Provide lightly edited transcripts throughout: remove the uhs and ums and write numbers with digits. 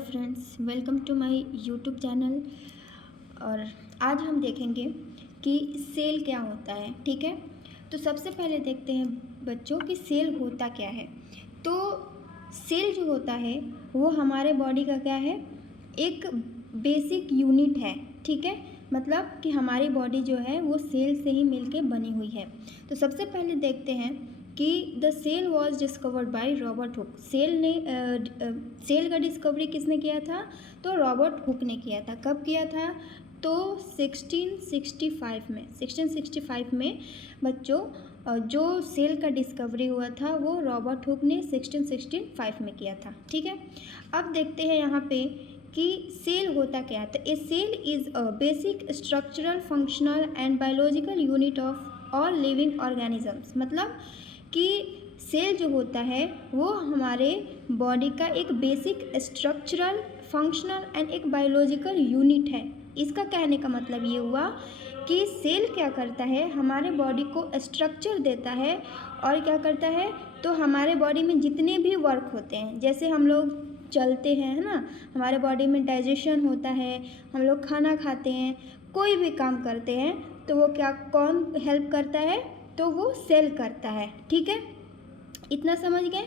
Friends, welcome to my YouTube channel. और आज हम देखेंगे कि सेल क्या होता है। ठीक है, तो सबसे पहले देखते हैं बच्चों कि सेल होता क्या है। तो सेल जो होता है वो हमारे बॉडी का क्या है, एक बेसिक यूनिट है। ठीक है, मतलब कि हमारी बॉडी जो है वो सेल से ही मिलके बनी हुई है। तो सबसे पहले देखते हैं कि the cell was discovered by Robert Hooke. Cell का डिस्कवरी किसने किया था? तो रॉबर्ट हुक ने किया था। कब किया था? तो 1665 में बच्चों जो सेल का डिस्कवरी हुआ था वो रॉबर्ट हुक ने 1665 में किया था। ठीक है, अब देखते हैं यहाँ पे कि सेल होता क्या है। तो a cell is a basic structural functional and biological unit of all living organisms. मतलब कि सेल जो होता है वो हमारे बॉडी का एक बेसिक स्ट्रक्चरल फंक्शनल एंड एक बायोलॉजिकल यूनिट है। इसका कहने का मतलब ये हुआ कि सेल क्या करता है, हमारे बॉडी को स्ट्रक्चर देता है और क्या करता है, तो हमारे बॉडी में जितने भी वर्क होते हैं, जैसे हम लोग चलते हैं, है ना, हमारे बॉडी में डाइजेशन होता है, हम लोग खाना खाते हैं, कोई भी काम करते हैं, तो वो क्या कौन हेल्प करता है? तो वो सेल करता है। ठीक है, इतना समझ गए।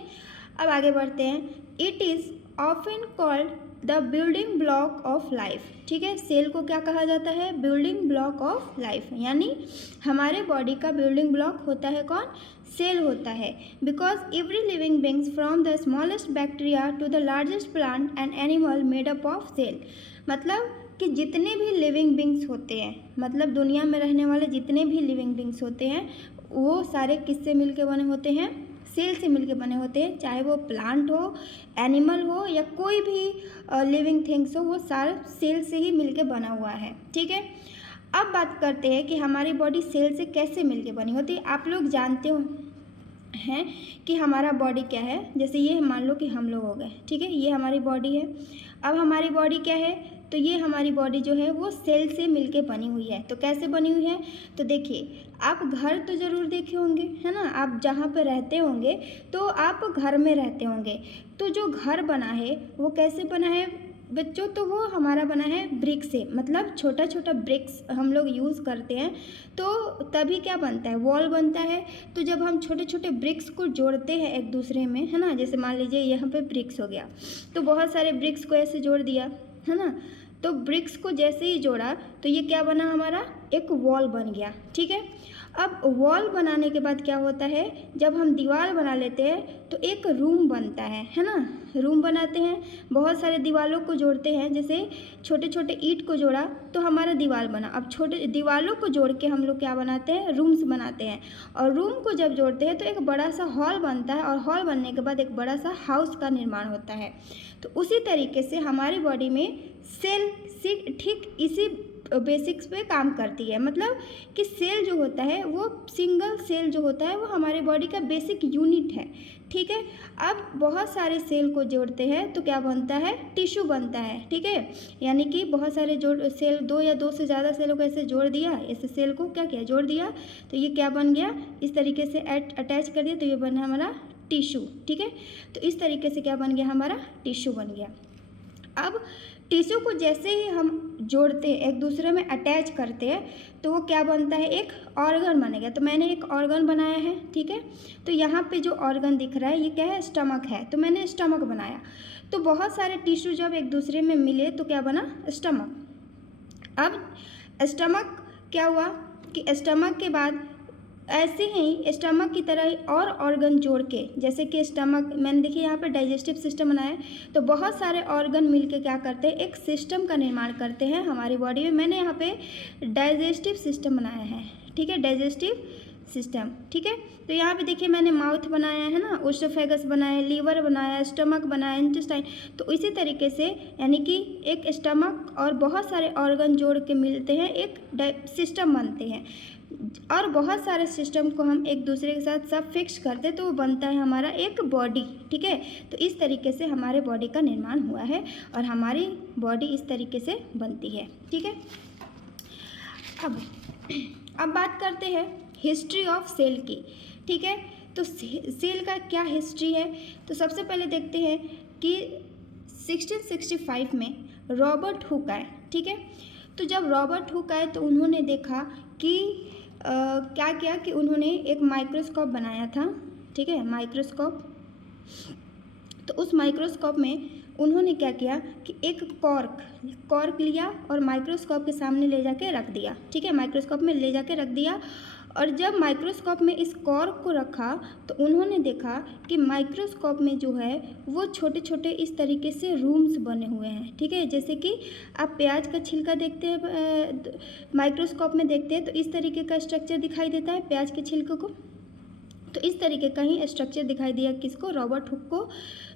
अब आगे बढ़ते हैं। It is often called the building block of life. ठीक है, सेल को क्या कहा जाता है? Building block of life. यानी हमारे बॉडी का बिल्डिंग ब्लॉक होता है कौन? सेल होता है। Because every living beings from the smallest bacteria to the largest plant and animal made up of cell. मतलब कि जितने भी लिविंग बींग्स होते हैं, मतलब दुनिया में रहने वाले जितने भी लिविंग बींग्स होते हैं वो सारे किससे मिलके बने होते हैं? सेल से मिलके बने होते हैं। चाहे वो प्लांट हो, एनिमल हो या कोई भी लिविंग थिंग्स हो, वो सारा सेल से ही मिलके बना हुआ है। ठीक है, अब बात करते हैं कि हमारी बॉडी सेल से कैसे मिलके बनी होती है। आप लोग जानते हो हैं कि हमारा बॉडी क्या है। जैसे ये मान लो कि हम लोग हो गए, ठीक है, ये हमारी बॉडी है। अब हमारी बॉडी क्या है? तो ये हमारी बॉडी जो है वो सेल से मिलके बनी हुई है। तो कैसे बनी हुई है? तो देखिए, आप घर तो ज़रूर देखे होंगे, है ना, आप जहाँ पे रहते होंगे तो आप घर में रहते होंगे। तो जो घर बना है वो कैसे बना है बच्चों? तो वो हमारा बना है ब्रिक से। मतलब छोटा छोटा ब्रिक्स हम लोग यूज़ करते हैं, तो तभी क्या बनता है? वॉल बनता है। तो जब हम छोटे छोटे ब्रिक्स को जोड़ते हैं एक दूसरे में, है ना, जैसे मान लीजिए यहाँ पे ब्रिक्स हो गया, तो बहुत सारे ब्रिक्स को ऐसे जोड़ दिया, है ना, तो ब्रिक्स को जैसे ही जोड़ा तो ये क्या बना? हमारा एक वॉल बन गया। ठीक है, अब वॉल बनाने के बाद क्या होता है, जब हम दीवार बना लेते हैं तो एक रूम बनता है ना, रूम बनाते हैं, बहुत सारे दीवारों को जोड़ते हैं। जैसे छोटे छोटे ईंट को जोड़ा तो हमारा दीवार बना। अब छोटे दीवारों को जोड़ के हम लोग क्या बनाते हैं? रूम्स बनाते हैं। और रूम को जब जोड़ते हैं तो एक बड़ा सा हॉल बनता है, और हॉल बनने के बाद एक बड़ा सा हाउस का निर्माण होता है। तो उसी तरीके से हमारी बॉडी में सेल ठीक इसी बेसिक्स पे काम करती है। मतलब कि सेल जो होता है वो सिंगल सेल जो होता है वो हमारे बॉडी का बेसिक यूनिट है। ठीक है, अब बहुत सारे सेल को जोड़ते हैं तो क्या बनता है? टिश्यू बनता है। ठीक है, यानी कि बहुत सारे सेल, दो या दो से ज़्यादा सेलों को ऐसे जोड़ दिया, ऐसे सेल को क्या किया? जोड़ दिया, तो ये क्या बन गया? इस तरीके से अटैच कर दिया तो ये बना हमारा टिश्यू। ठीक है, तो इस तरीके से क्या बन गया? हमारा टिश्यू बन गया। अब टिश्यू को जैसे ही हम जोड़ते हैं, एक दूसरे में अटैच करते हैं, तो वो क्या बनता है? एक ऑर्गन बनेगा। तो मैंने एक ऑर्गन बनाया है। ठीक है, तो यहाँ पे जो ऑर्गन दिख रहा है ये क्या है? स्टमक है। तो मैंने स्टमक बनाया। तो बहुत सारे टिश्यू जब एक दूसरे में मिले तो क्या बना? स्टमक। अब स्टमक क्या हुआ कि स्टमक के बाद ऐसे ही स्टमक की तरह ही और ऑर्गन जोड़ के, जैसे कि स्टमक, मैंने देखिए यहाँ पे डाइजेस्टिव सिस्टम बनाया है, तो बहुत सारे ऑर्गन मिलके क्या करते हैं? एक सिस्टम का निर्माण करते हैं हमारी बॉडी में। मैंने यहाँ पे डाइजेस्टिव सिस्टम बनाया है। ठीक है, डाइजेस्टिव सिस्टम। ठीक है, तो यहाँ पे देखिए मैंने माउथ बनाया है ना, ओसोफेगस बनाया, लीवर बनाया, स्टमक बनाया, इंटेस्टाइन। तो इसी तरीके से यानी कि एक स्टमक और बहुत सारे ऑर्गन जोड़ के मिलते हैं, एक सिस्टम बनते हैं। और बहुत सारे सिस्टम को हम एक दूसरे के साथ सब फिक्स करते तो वो बनता है हमारा एक बॉडी। ठीक है, तो इस तरीके से हमारे बॉडी का निर्माण हुआ है और हमारी बॉडी इस तरीके से बनती है। ठीक है, अब बात करते हैं हिस्ट्री ऑफ सेल की। ठीक है, तो सेल का क्या हिस्ट्री है? तो सबसे पहले देखते हैं कि 1665 में रॉबर्ट हुक आए, ठीक है। तो जब रॉबर्ट हुक आए तो उन्होंने देखा कि क्या किया कि उन्होंने एक माइक्रोस्कोप बनाया था, ठीक है, माइक्रोस्कोप। तो उस माइक्रोस्कोप में उन्होंने क्या किया कि एक कॉर्क लिया और माइक्रोस्कोप के सामने ले जाके रख दिया, ठीक है, माइक्रोस्कोप में ले जाके रख दिया। और जब माइक्रोस्कोप में इस कॉर्क को रखा तो उन्होंने देखा कि माइक्रोस्कोप में जो है वो छोटे छोटे इस तरीके से रूम्स बने हुए हैं, ठीक है। जैसे कि आप प्याज का छिलका देखते हैं माइक्रोस्कोप में देखते हैं तो इस तरीके का स्ट्रक्चर दिखाई देता है प्याज के छिलके को। तो इस तरीके का ही स्ट्रक्चर दिखाई दिया किसको, रॉबर्ट हुक को।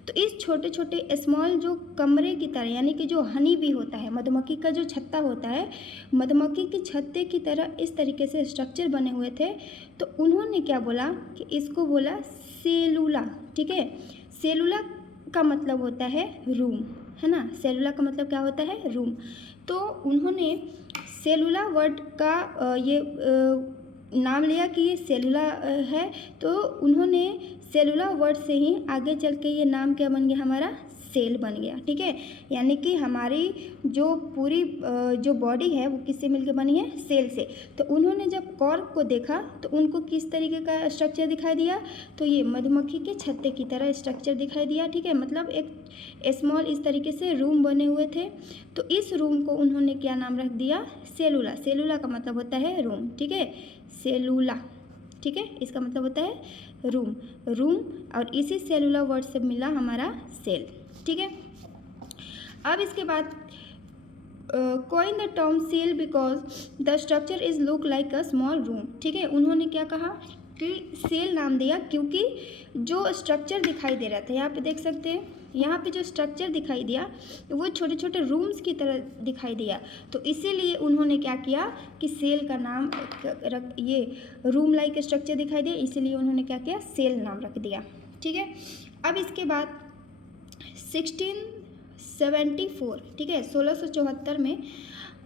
तो इस छोटे छोटे स्मॉल जो कमरे की तरह, यानी कि जो हनी बी होता है, मधुमक्खी का जो छत्ता होता है, मधुमक्खी के छत्ते की तरह इस तरीके से स्ट्रक्चर बने हुए थे। तो उन्होंने क्या बोला कि इसको बोला सेलुला, ठीक है। सेलुला का मतलब होता है रूम, है ना, सेलुला का मतलब क्या होता है, रूम। तो उन्होंने सेलुला वर्ड का नाम लिया कि ये सेलुला है। तो उन्होंने सेलुला वर्ड से ही आगे चल के ये नाम क्या बन गया, हमारा सेल बन गया, ठीक है। यानी कि हमारी जो पूरी जो बॉडी है वो किससे मिलकर बनी है, सेल से। तो उन्होंने जब कॉर्क को देखा तो उनको किस तरीके का स्ट्रक्चर दिखाई दिया, तो ये मधुमक्खी के छत्ते की तरह स्ट्रक्चर दिखाई दिया, ठीक है। मतलब एक स्मॉल इस तरीके से रूम बने हुए थे। तो इस रूम को उन्होंने क्या नाम रख दिया, सेलुला। सेलुला का मतलब होता है रूम, ठीक है, सेलुला, ठीक है, इसका मतलब होता है रूम। और इसी सेलुला वर्ड से मिला हमारा सेल, ठीक है। अब इसके बाद coin the term cell because the structure is look like a small room, ठीक है। उन्होंने क्या कहा कि सेल नाम दिया क्योंकि जो स्ट्रक्चर दिखाई दे रहा था, यहाँ पे देख सकते हैं, यहाँ पे जो स्ट्रक्चर दिखाई दिया वो छोटे छोटे रूम्स की तरह दिखाई दिया। तो इसीलिए उन्होंने क्या किया कि सेल का नाम ये रूम लाइक स्ट्रक्चर दिखाई दिया, इसीलिए उन्होंने क्या किया, सेल नाम रख दिया, ठीक है। अब इसके बाद 1674, ठीक है, 1674 में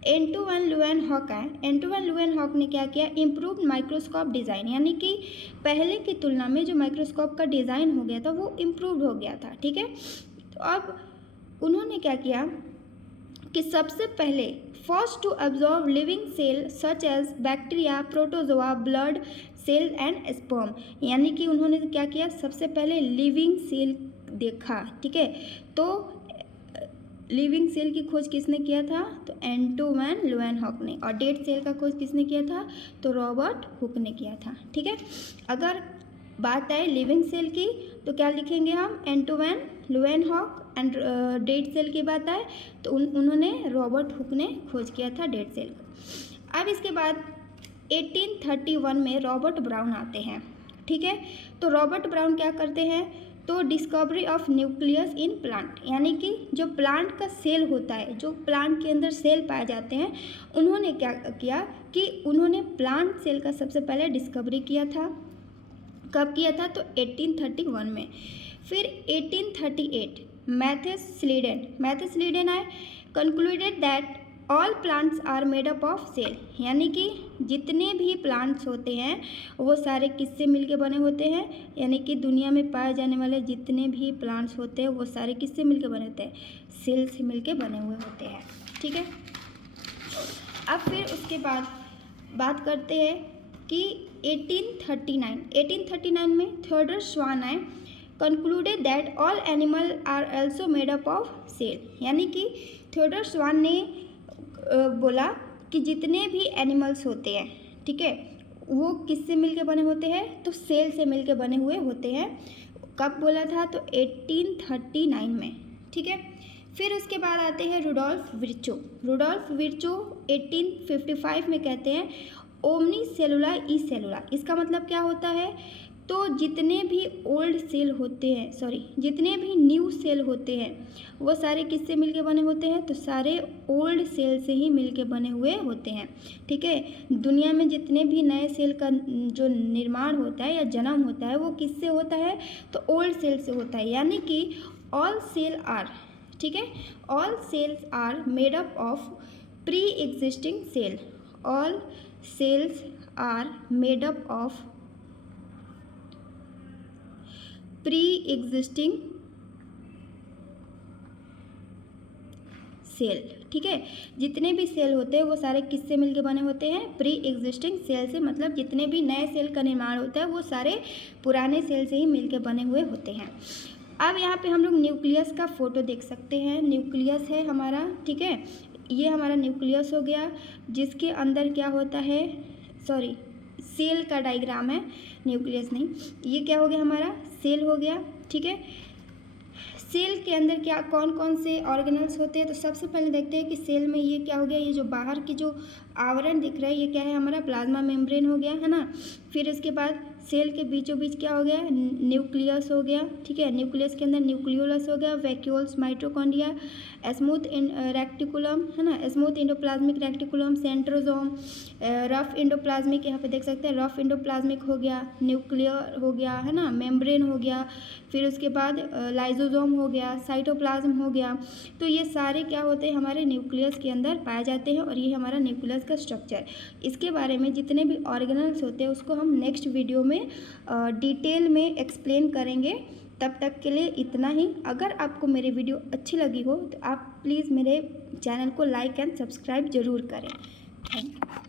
एंटो वैन ल्यूवेनहॉक आए। एंटो वैन ल्यूवेनहॉक ने क्या किया, इम्प्रूव्ड माइक्रोस्कोप डिज़ाइन, यानी कि पहले की तुलना में जो माइक्रोस्कोप का डिज़ाइन हो गया था वो इम्प्रूव्ड हो गया था, ठीक है। तो अब उन्होंने क्या किया कि सबसे पहले first to observe living cell such as bacteria, protozoa, blood cell and sperm, यानी कि उन्होंने क्या किया, सबसे पहले लिविंग सेल देखा, ठीक है। तो लिविंग सेल की खोज किसने किया था, तो एंटो वैन ल्यूवेनहॉक ने। और डेड सेल का खोज किसने किया था, तो रॉबर्ट हुक ने किया था, ठीक है। अगर बात आए लिविंग सेल की तो क्या लिखेंगे हम, Anto van Leeuwenhoek. And dead cell की बात आए तो उन्होंने रॉबर्ट हुक ने खोज किया था डेड सेल का। अब इसके बाद 1831 में रॉबर्ट ब्राउन आते हैं, ठीक है। तो रॉबर्ट ब्राउन क्या करते हैं, तो discovery of nucleus in plant, यानी कि जो प्लांट का सेल होता है, जो प्लांट के अंदर सेल पाए जाते हैं, उन्होंने क्या किया कि उन्होंने प्लांट सेल का सबसे पहले डिस्कवरी किया था। कब किया था, तो 1831 में। फिर 1838 मैथ्यूस स्लीडन आए, concluded that all plants are made up of cell, यानी कि जितने भी प्लांट्स होते हैं वो सारे किससे मिलके बने होते हैं, यानी कि दुनिया में पाए जाने वाले जितने भी प्लांट्स होते हैं वो सारे किससे मिलके बने होते हैं, सेल से मिलके बने हुए होते हैं, ठीक है। अब फिर उसके बाद बात करते हैं कि 1839 में थियोडर स्वान आए, concluded that all animal are also made up of cell, यानी कि थियोडर स्वान ने बोला कि जितने भी एनिमल्स होते हैं, ठीक है, वो किससे मिलके बने होते हैं, तो सेल से मिलके बने हुए होते हैं। कब बोला था, तो 1839 में, ठीक है। फिर उसके बाद आते हैं रुडोल्फ विर्चो 1855 में कहते हैं ओमनी सेलुला ई सेलुला, इसका मतलब क्या होता है, तो जितने भी ओल्ड सेल होते हैं, जितने भी न्यू सेल होते हैं वो सारे किससे मिलके बने होते हैं, तो सारे ओल्ड सेल से ही मिलके बने हुए होते हैं, ठीक है। दुनिया में जितने भी नए सेल का जो निर्माण होता है या जन्म होता है वो किससे होता है, तो ओल्ड सेल से होता है, यानी कि ऑल सेल आर, ठीक है, all cells are made up of pre existing cell, all cells are made up of pre-existing cell. ठीक है, जितने भी सेल होते हैं वो सारे किससे मिलके बने होते हैं? प्री एग्जिस्टिंग सेल से। मतलब जितने भी नए सेल का निर्माण होता है वो सारे पुराने सेल से ही मिलके बने हुए होते हैं। अब यहाँ पे हम लोग न्यूक्लियस का फोटो देख सकते हैं। न्यूक्लियस है हमारा, ठीक है, ये हमारा न्यूक्लियस हो गया, जिसके अंदर क्या होता है, सॉरी सेल का डायग्राम है, न्यूक्लियस नहीं। ये क्या हो गया हमारा? सेल हो गया। ठीक है, सेल के अंदर क्या कौन कौन से ऑर्गेनल्स होते हैं? तो सबसे पहले देखते हैं कि सेल में ये क्या हो गया, ये जो बाहर की जो आवरण दिख रहा है ये क्या है हमारा? प्लाज्मा मेम्ब्रेन हो गया, है ना। फिर इसके बाद सेल के बीचों बीच क्या हो गया? न्यूक्लियस हो गया। ठीक है, न्यूक्लियस के अंदर न्यूक्लियोलस हो गया, वैक्यूल्स, माइटोकॉन्ड्रिया, स्मूथ रेक्टिकुलम, है ना, smooth endoplasmic reticulum, centrosome, rough endoplasmic, यहाँ पे देख सकते हैं रफ इंडोप्लाज्मिक हो गया, न्यूक्लियर हो गया, है ना, मेम्ब्रेन हो गया, फिर उसके बाद लाइजोजोम हो गया, साइटोप्लाज्म हो गया। तो ये सारे क्या होते हैं? हमारे न्यूक्लियस के अंदर पाए जाते हैं और ये हमारा न्यूक्लियस का स्ट्रक्चर। इसके बारे में जितने भी ऑर्गेनल्स होते हैं उसको हम नेक्स्ट वीडियो में डिटेल में एक्सप्लेन करेंगे। तब तक के लिए इतना ही। अगर आपको मेरी वीडियो अच्छी लगी हो तो आप प्लीज़ मेरे चैनल को लाइक एंड सब्सक्राइब ज़रूर करें। Thank you.